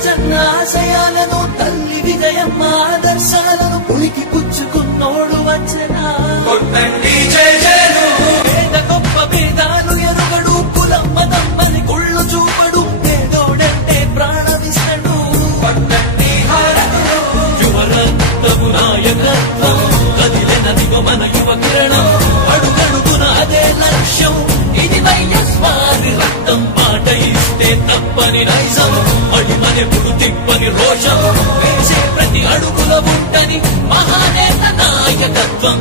రాజన్న ఆశయాలను తల్లి విజయమ్మ ఆదర్శాలను పులికి పుచ్చుకున్నోడు వచ్చనా పేద గొప్ప భేదాలు ఎరుగడు కులం మతం అని కుళ్ళు చూపడు పేదోడంటే ప్రాణమిస్తాడు యువరత్నము నాయకత్వం కదిలినదిగో మన యువ కిరణం అడుగడుగున అదే లక్ష్యం ఇది వైఎస్ఆర్ రక్తం మాట ఇస్తే తప్పని నైజం అడిమనెప్పుడు తిప్పని రోషం వేసే ప్రతి అడుగుల ఉంటని మహానేత నాయకత్వం